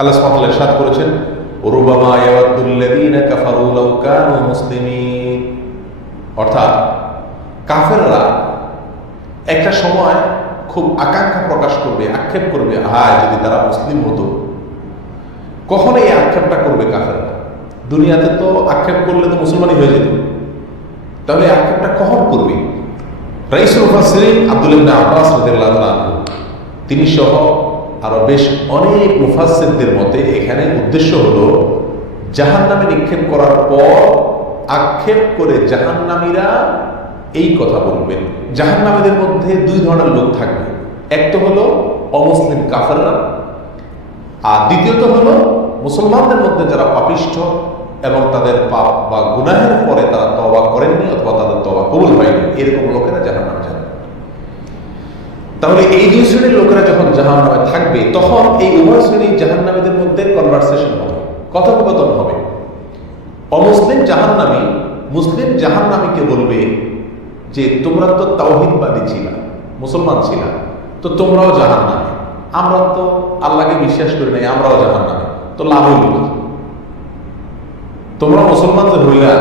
আল্লাহ সুবহানাহু ওয়া তাআলা ইরশাদ করেছেন, রুবামা ইয়াওয়াদ্দুল্লাযীনা কাফারু লাউ কানু মুসলিমিন। অর্থাৎ কাফেররা একটা সময় খুব আকাঙ্ক্ষা প্রকাশ করবে, আক্ষেপ করবে, হায় যদি তারা মুসলিম হতো। কখন এই আক্ষেপটা করবে কাফেররা? দুনিয়াতে তো আক্ষেপ করলে তো মুসলমানই হয়ে যেত, তাহলে এই আক্ষেপটা কখন করবে? রাইসুল মুফাসসিরিন আব্দুল্লাহ ইবনে আব্বাস রাদিয়াল্লাহু তাআলা আনহু তিনি সহ আরো বেশ অনেক মুফাসসিরদের মতে এখানে উদ্দেশ্য হলো জাহান্নামে নিক্ষেপ করার পর আক্ষেপ করে জাহান্নামীরা এই কথা বলবেন। জাহান্নামীদের মধ্যে দুই ধরনের লোক থাকবে, এক তো হলো অমুসলিম কাফেররা, আর দ্বিতীয়ত হলো মুসলমানদের মধ্যে যারা পাপিষ্ঠ এবং তাদের পাপ বা গুনাহের পরে তারা তওবা করেননি অথবা তাদের তওবা কবুল হয়নি, এরকম লোকেরা জাহান্নামে যাবে। তাহলে এই দুই শ্রেণীর লোকেরা যখন জাহান্নামে থাকবে, তখন এই উভয় শ্রেণীর জাহান্নামীদের মধ্যে কনভারসেশন হবে, কথোপকথন হবে। অমুসলিম জাহান্নামী মুসলিম জাহান্নামীকে বলবে যে তোমরা তো তাওহীদবাদী ছিলা, মুসলমান ছিলা, তো তোমরাও জাহান্নামে। আমরা তো আল্লাহকে বিশ্বাস করি নাই, আমরাও জাহান্নামে, তো লাভ হইল কি? তোমরা মুসলমানদের হইলা,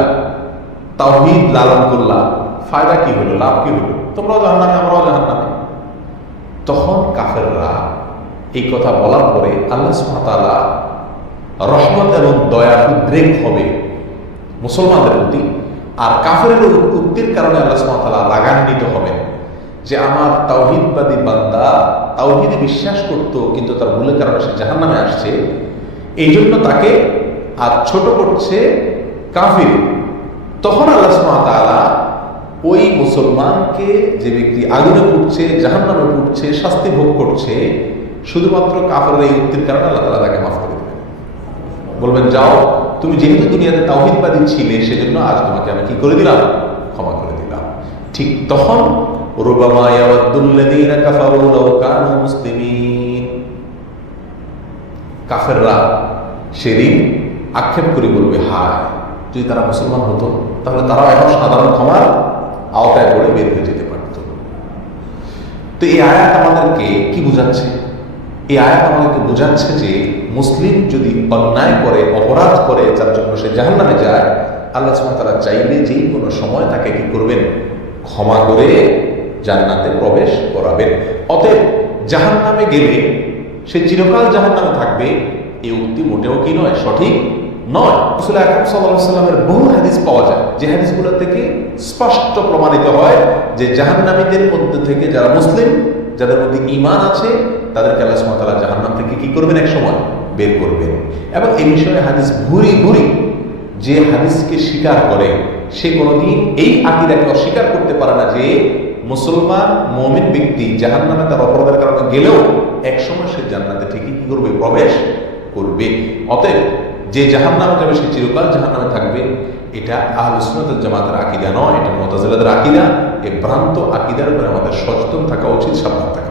তাওহীদ লালন করলা, ফায়দা কি হলো, লাভ কি হলো? তোমরাও জাহান্নামে, আমরাও জাহান্নামে। তখন কাফেররা এই কথা বলার পরে আল্লাহ সুবহানাহু ওয়া তাআলা রহমত এবং দয়া উদ্রেক হবে মুসলমানদের প্রতি, আর কাফেরের উক্তির কারণে আল্লাহ সুবহানাহু ওয়া তাআলা রাগান্বিত হবেন যে আমার তাওহীদবাদী বান্দা তাওহীদে বিশ্বাস করত কিন্তু তার ভুলের কারণে সে জাহান্নামে আসছে, এই জন্য তাকে আর ছোট করছে কাফির। তখন আল্লাহ সুবহানাহু ওয়া তাআলা ওই মুসলমানকে, যে ব্যক্তি আগুনে পুড়ছে, জাহান্নামে পুড়ছে, শাস্তি ভোগ করছে, শুধুমাত্র কাফেরের এই উক্তির কারণে আল্লাহ তাআলা তাকে মাফ করে দেবেন। বলবেন, যাও, তুমি যেহেতু দুনিয়াতে তাওহীদবাদী ছিলে, সেজন্য আজ তোমাকে আমি কি করে দিলাম? ক্ষমা করে দিলাম। ঠিক তখন রুবামা ইয়াওয়াদ্দুল্লাযীনা কাফারু লাউ কানু মুসলিমিন, কাফেররা সেদিন আক্ষেপ করে বলবে, হায় যদি তারা মুসলমান হতো, তাহলে তারা এখন সাধারণ ক্ষমার আওতায় পড়ে বের হয়ে যেতে পারত। তো এই আয়াত আমাদেরকে কি বোঝাচ্ছে? এই আয়াত আমাদেরকে বোঝাচ্ছে যে মুসলিম যদি অন্যায় করে, অপরাধ করে, যার জন্য সে জাহান্নামে যায়, আল্লাহ সুবহানাহু ওয়া তাআলা চাইলে যেই কোনো সময় তাকে কি করবেন? ক্ষমা করে জান্নাতে প্রবেশ করাবেন। অতএব জাহান্নামে গেলে সে চিরকাল জাহান্নামে থাকবে, এই উক্তি মোটেও কি নয়, সঠিক নয়। রাসূল আকরাম সাল্লাল্লাহু আলাইহি ওয়াসাল্লামের বহু হাদিস পাওয়া যায়, যে হাদিসগুলো থেকে স্পষ্ট প্রমাণিত হয় যে জাহান্নামীদের মধ্যে থেকে যারা মুসলিম, যাদের মধ্যে ঈমান আছে, তাদেরকে আল্লাহ সুবহানাহু ওয়া তাআলা জাহান্নাম থেকে কি করবেন? এক সময় বের করবেন। এবং এই বিষয়ে হাদিস ভুরি ভুরি, যে হাদিসকে স্বীকার করে সে কোনোদিন এই আকীদাকে অস্বীকার করতে পারে না যে মুসলমান মুমিন ব্যক্তি জাহান্নামে তার অপরাধের কারণে গেলেও একসময় সে জান্নাতে ঠিকই কি করবে? প্রবেশ করবে। অতএব যে জাহান্নামে যাবে সে চিরকাল জাহান্নামে থাকবে, এটা আহলুস সুন্নাত ওয়াল জামাতের আকীদা নয়, এটা মুতাজিলাদের আকীদা। এই ভ্রান্ত আকীদার উপরে আমাদের সচেতন থাকা উচিত, সাবধান থাকা